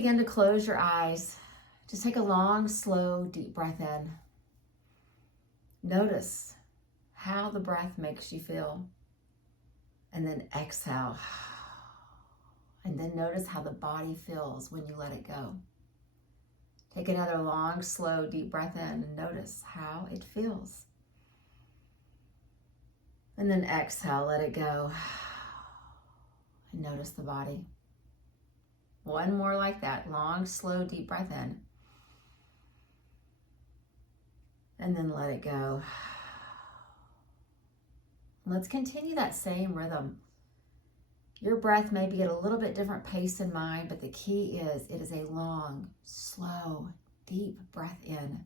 begin to close your eyes, just take a long, slow, deep breath in. Notice how the breath makes you feel. And then exhale. And then notice how the body feels when you let it go. Take another long, slow, deep breath in and notice how it feels. And then exhale, let it go. And notice the body. One more like that. Long, slow, deep breath in. And then let it go. Let's continue that same rhythm. Your breath may be at a little bit different pace than mine, but the key is it is a long, slow, deep breath in.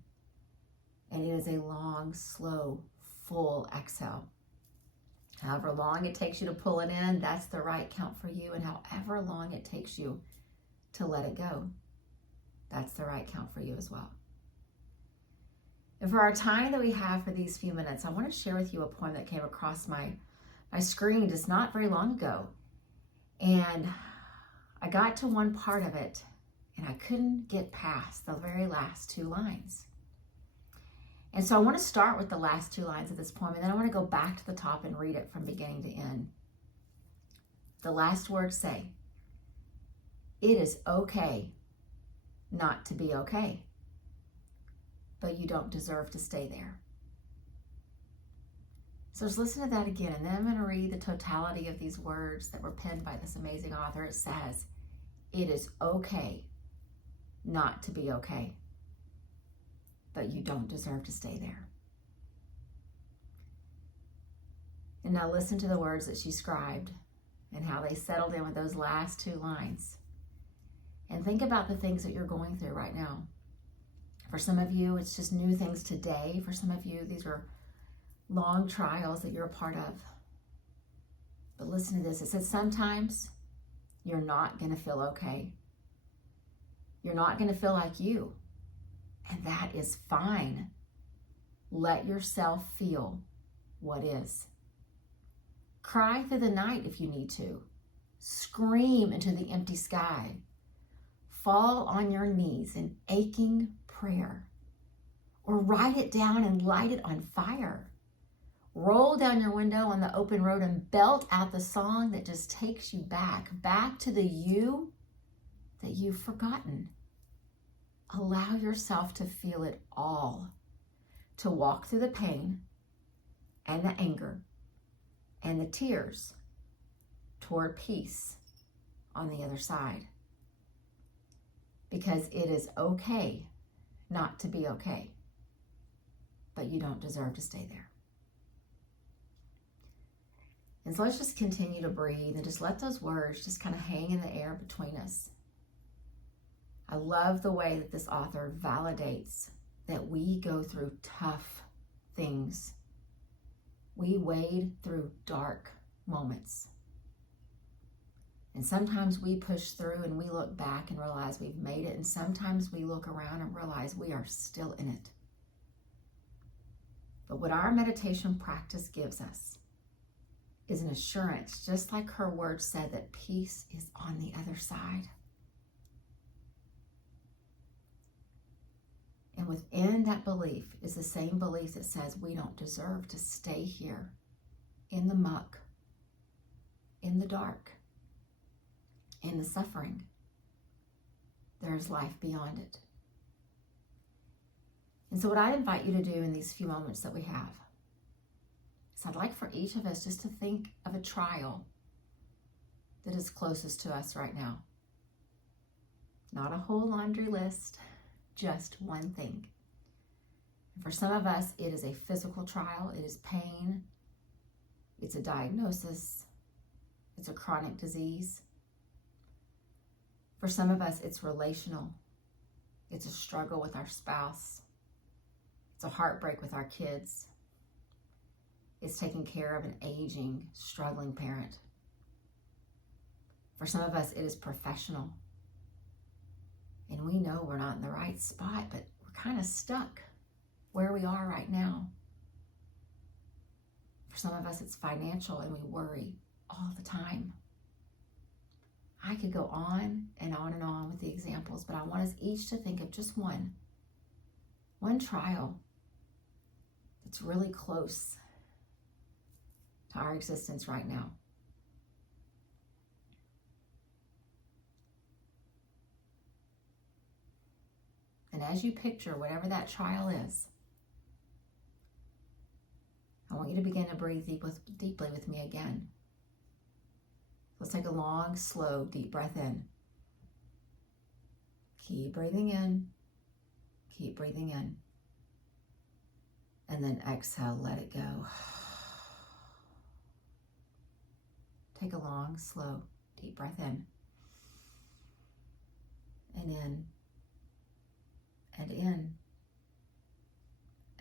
And it is a long, slow, full exhale. However long it takes you to pull it in, that's the right count for you. And however long it takes you to let it go, that's the right count for you as well. And for our time that we have for these few minutes, I want to share with you a poem that came across my screen just not very long ago. And I got to one part of it and I couldn't get past the very last two lines. And so I want to start with the last two lines of this poem, and then I want to go back to the top and read it from beginning to end. The last words say, "It is okay not to be okay, but you don't deserve to stay there." So just listen to that again, and then I'm going to read the totality of these words that were penned by this amazing author. It says, "It is okay not to be okay, but you don't deserve to stay there." And now listen to the words that she scribed and how they settled in with those last two lines. And think about the things that you're going through right now. For some of you, it's just new things today. For some of you, these are long trials that you're a part of. But listen to this. It says sometimes you're not going to feel okay. You're not going to feel like you. And that is fine. Let yourself feel what is. Cry through the night if you need to. Scream into the empty sky. Fall on your knees in aching prayer. Or write it down and light it on fire. Roll down your window on the open road and belt out the song that just takes you back to the you that you've forgotten. Allow yourself to feel it all, to walk through the pain and the anger and the tears toward peace on the other side. Because it is okay not to be okay, but you don't deserve to stay there. And so let's just continue to breathe and just let those words just kind of hang in the air between us. I love the way that this author validates that we go through tough things. We wade through dark moments. And sometimes we push through and we look back and realize we've made it. And sometimes we look around and realize we are still in it. But what our meditation practice gives us is an assurance, just like her words said, that peace is on the other side. And within that belief is the same belief that says we don't deserve to stay here in the muck, in the dark, in the suffering. There is life beyond it. And so what I invite you to do in these few moments that we have is I'd like for each of us just to think of a trial that is closest to us right now. Not a whole laundry list, just one thing. And for some of us, it is a physical trial. It is pain. It's a diagnosis. It's a chronic disease. For some of us, it's relational. It's a struggle with our spouse. It's a heartbreak with our kids. It's taking care of an aging, struggling parent. For some of us, it is professional. And we know we're not in the right spot, but we're kind of stuck where we are right now. For some of us, it's financial and we worry all the time. I could go on and on and on with the examples, but I want us each to think of just one trial that's really close to our existence right now. And as you picture whatever that trial is, I want you to begin to breathe deeply with me again. Let's take a long, slow, deep breath in. Keep breathing in. Keep breathing in. And then exhale, let it go. Take a long, slow, deep breath in. And in. And in.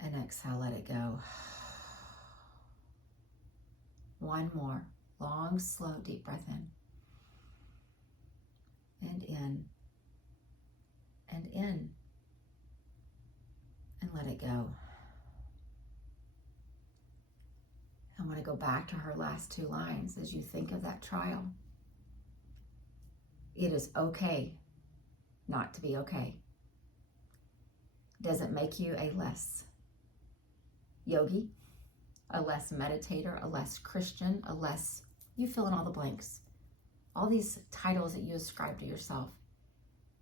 And exhale, let it go. One more. Long, slow, deep breath in. And in. And in. And let it go. I want to go back to her last two lines as you think of that trial. It is okay not to be okay. Doesn't make you a less yogi, a less meditator, a less Christian, a less, you fill in all the blanks. All these titles that you ascribe to yourself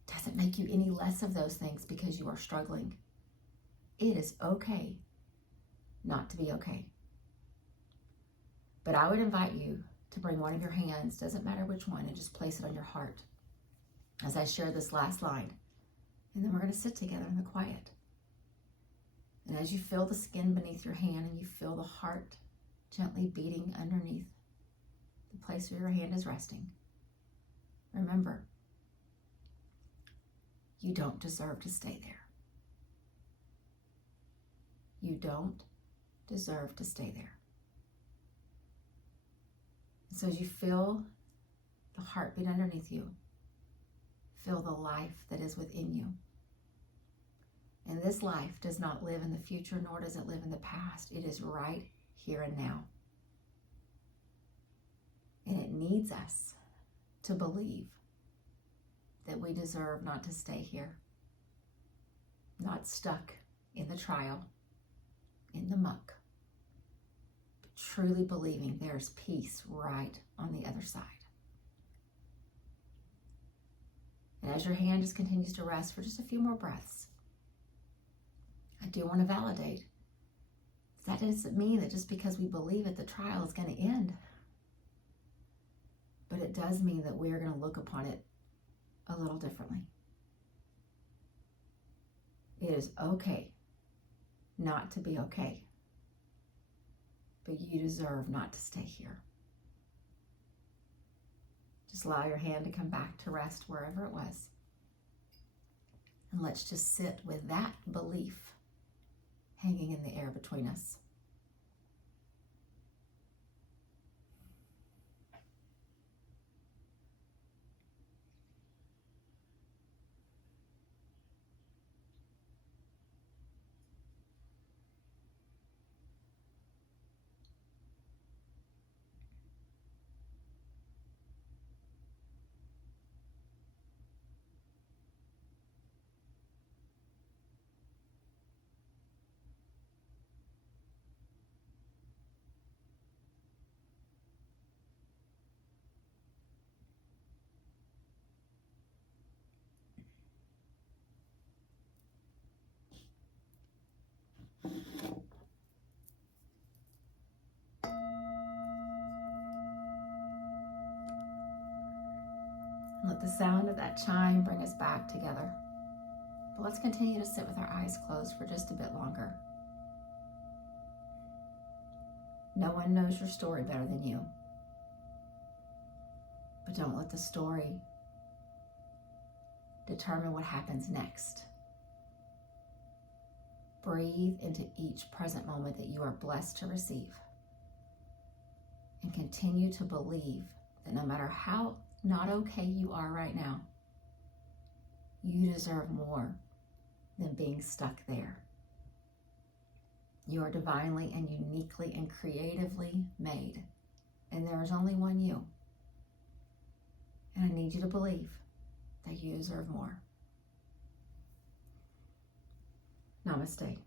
doesn't make you any less of those things because you are struggling. It is okay not to be okay. But I would invite you to bring one of your hands, doesn't matter which one, and just place it on your heart as I share this last line. And then we're going to sit together in the quiet. And as you feel the skin beneath your hand and you feel the heart gently beating underneath the place where your hand is resting, remember, you don't deserve to stay there. You don't deserve to stay there. And so as you feel the heartbeat underneath you, feel the life that is within you. And this life does not live in the future, nor does it live in the past. It is right here and now. And it needs us to believe that we deserve not to stay here, not stuck in the trial, in the muck, but truly believing there's peace right on the other side. And as your hand just continues to rest for just a few more breaths, I do want to validate that doesn't mean that just because we believe it, the trial is going to end. But it does mean that we're going to look upon it a little differently. It is okay not to be okay, but you deserve not to stay here. Just allow your hand to come back to rest wherever it was. And let's just sit with that belief hanging in the air between us. Let the sound of that chime bring us back together. But let's continue to sit with our eyes closed for just a bit longer. No one knows your story better than you. But don't let the story determine what happens next. Breathe into each present moment that you are blessed to receive. And continue to believe that no matter how not okay you are right now, you deserve more than being stuck there. You are divinely and uniquely and creatively made, and there is only one you. And I need you to believe that you deserve more. Namaste.